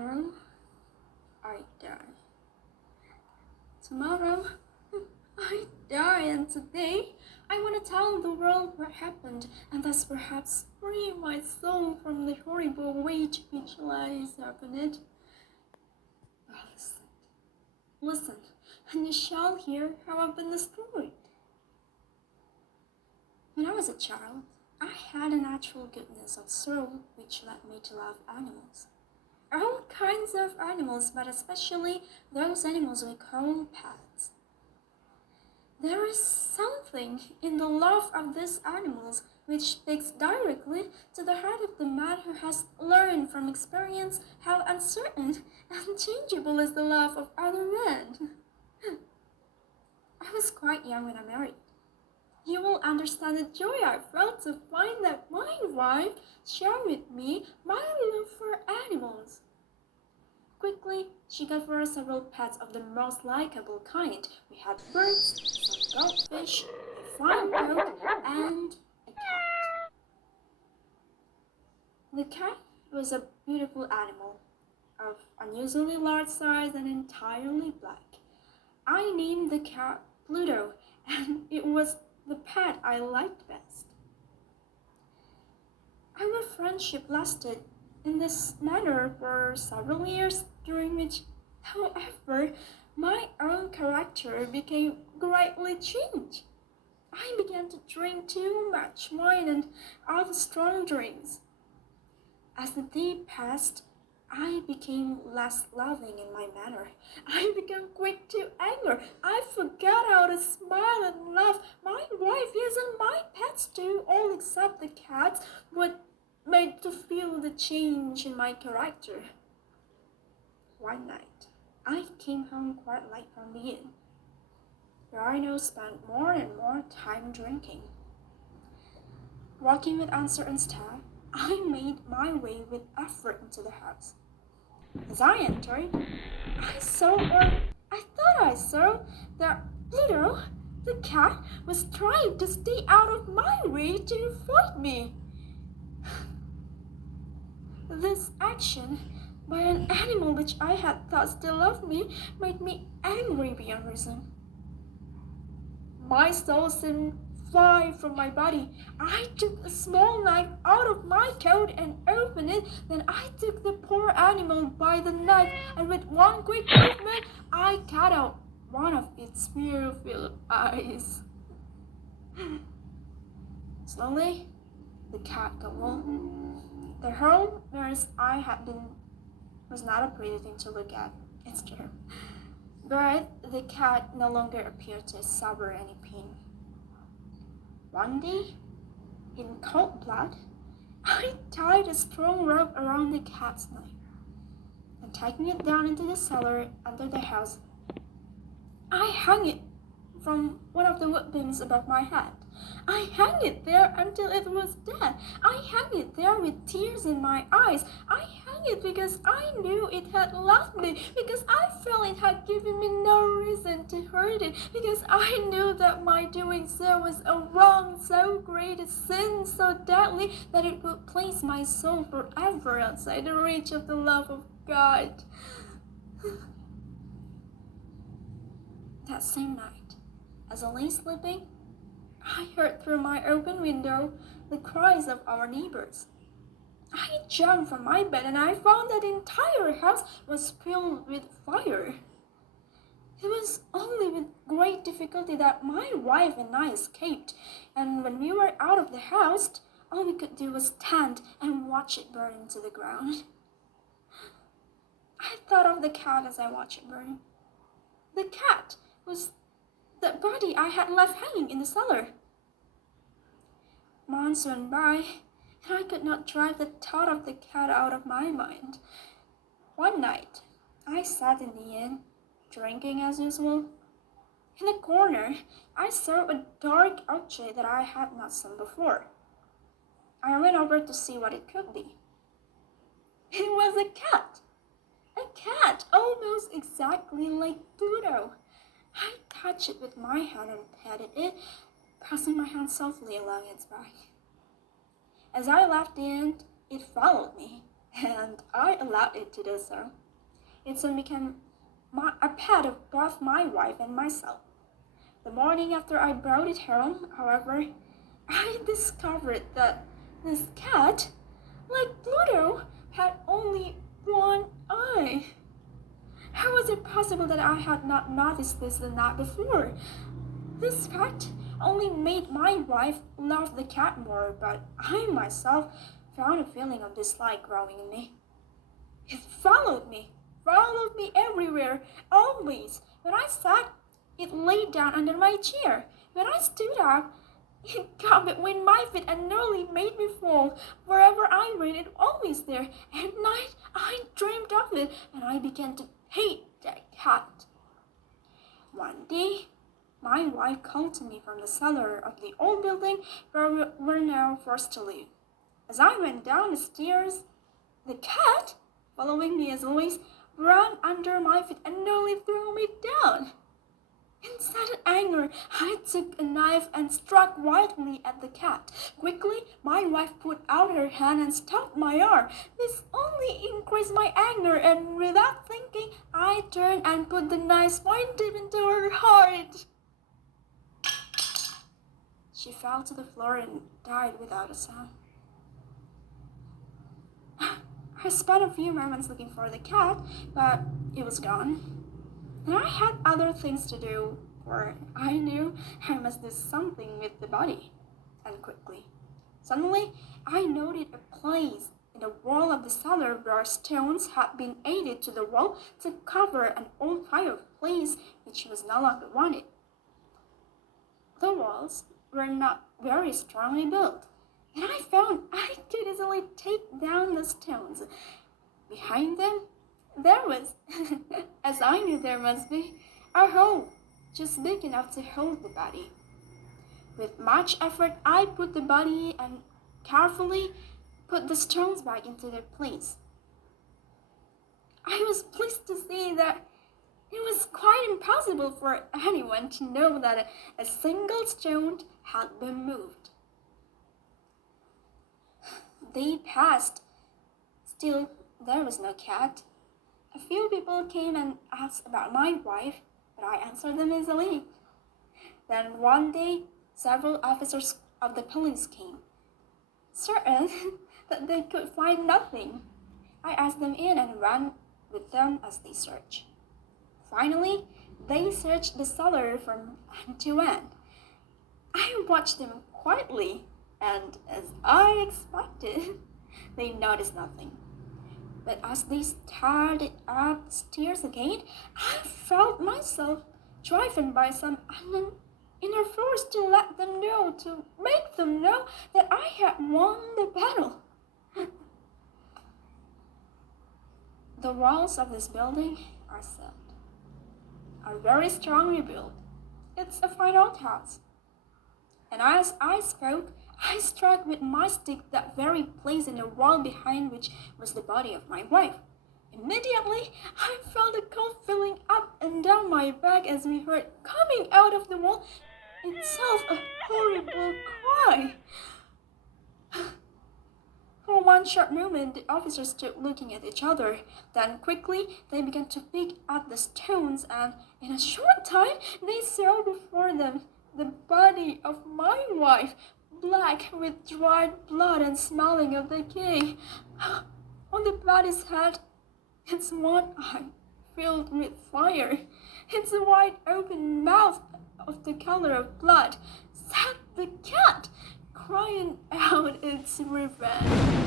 Tomorrow, I die. Tomorrow, I die, and today, I want to tell the world what happened, and thus perhaps free my soul from the horrible weight which lies upon it. Oh, listen, and you shall hear how I've been destroyed. When I was a child, I had a natural goodness of soul which led me to love animals. All kinds of animals, but especially those animals we call pets. There is something in the love of these animals which speaks directly to the heart of the man who has learned from experience how uncertain and changeable is the love of other men. I was quite young when I married. You will understand the joy I felt to find that my wife shared with me my love for animals. Quickly, she got for us several pets of the most likable kind. We had birds, some goldfish, a flying goat, and a cat. The cat was a beautiful animal, of unusually large size and entirely black. I named the cat Pluto, and it was the pet I liked best. Our friendship lasted in this manner for several years, during which, however, my own character became greatly changed. I began to drink too much wine and other strong drinks. As the day passed, I became less loving in my manner. I became quick to anger. I forgot how to smile and laugh. My wife, yes, and my pets too, all except the cats, were made to feel the change in my character. One night, I came home quite late from the inn, where I now spent more and more time drinking. Walking with uncertain step, I made my way with effort into the house. As I entered, I thought I saw that Pluto, the cat, was trying to stay out of my way to avoid me. This action by an animal which I had thought still loved me made me angry beyond reason. My soul seemed to fly from my body. I took a small knife out of my coat and opened it. Then I took the poor animal by the neck, and with one quick movement, I cut out one of its fear-filled eyes. Slowly, the cat got well. The whole nurse I had been was not a pretty thing to look at, it's true. But the cat no longer appeared to suffer any pain. One day, in cold blood, I tied a strong rope around the cat's neck, and taking it down into the cellar under the house, I hung it from one of the wood beams above my head. I hung it there until it was dead. I hung it there with tears in my eyes. I hung it because I knew it had loved me, because I felt it had given me no reason to hurt it, because I knew that my doing so was a wrong so great, a sin so deadly, that it would place my soul forever outside the reach of the love of God. That same night, as I lay sleeping, I heard through my open window the cries of our neighbors. I jumped from my bed and I found that the entire house was filled with fire. It was only with great difficulty that my wife and I escaped, and when we were out of the house, all we could do was stand and watch it burn to the ground. I thought of the cat as I watched it burn. The cat was the body I had left hanging in the cellar. Months went by, and I could not drive the thought of the cat out of my mind. One night, I sat in the inn, drinking as usual. In a corner, I saw a dark object that I had not seen before. I went over to see what it could be. It was a cat almost exactly like Pluto. I touched it with my hand and petted it, passing my hand softly along its back. As I left the inn, it followed me. and I allowed it to do so. It soon became a pet of both my wife and myself. The morning after I brought it home, however, I discovered that this cat, like Pluto, had only one eye. How was it possible that I had not noticed this the night before? This fact only made my wife love the cat more, but I myself found a feeling of dislike growing in me. It followed me everywhere, always. When I sat, it lay down under my chair. When I stood up, it got between my feet and nearly made me fall. Wherever I went, it was always there. At night, I dreamed of it, and I began to hate that cat. One day, my wife called to me from the cellar of the old building where we were now forced to live. As I went down the stairs, the cat, following me as always, ran under my feet and nearly threw me down. In sudden anger, I took a knife and struck wildly at the cat. Quickly, my wife put out her hand and stopped my arm. This only increased my anger, and without thinking, I turned and put the knife point deep into her heart. She fell to the floor and died without a sound. I spent a few moments looking for the cat, but it was gone. And I had other things to do, for I knew I must do something with the body, and quickly. Suddenly, I noted a place in the wall of the cellar where stones had been added to the wall to cover an old fireplace which was no longer wanted. The walls were not very strongly built, and I found I could easily take down the stones. Behind them, there was, as I knew there must be, a hole just big enough to hold the body. With much effort, I put the body and carefully put the stones back into their place. I was pleased to see that it was quite impossible for anyone to know that a single stone had been moved. They passed. Still, there was no cat. A few people came and asked about my wife, but I answered them easily. Then one day, several officers of the police came, certain that they could find nothing. I asked them in and ran with them as they searched. Finally, they searched the cellar from end to end. I watched them quietly, and as I expected, they noticed nothing. But as they started up the stairs again, I felt myself driven by some unknown inner force to let them know, to make them know that I had won the battle. The walls of this building are set, are very strongly built. It's a fine old house. And as I spoke, I struck with my stick that very place in the wall behind which was the body of my wife. Immediately, I felt a cold feeling up and down my back as we heard coming out of the wall itself a horrible cry. For one short moment, the officers stood looking at each other. Then quickly, they began to pick at the stones, and in a short time, they saw before them the body of my wife, black with dried blood and smelling of decay. On the body's head, its one eye filled with fire, its wide open mouth of the color of blood, sat the cat, crying out its revenge.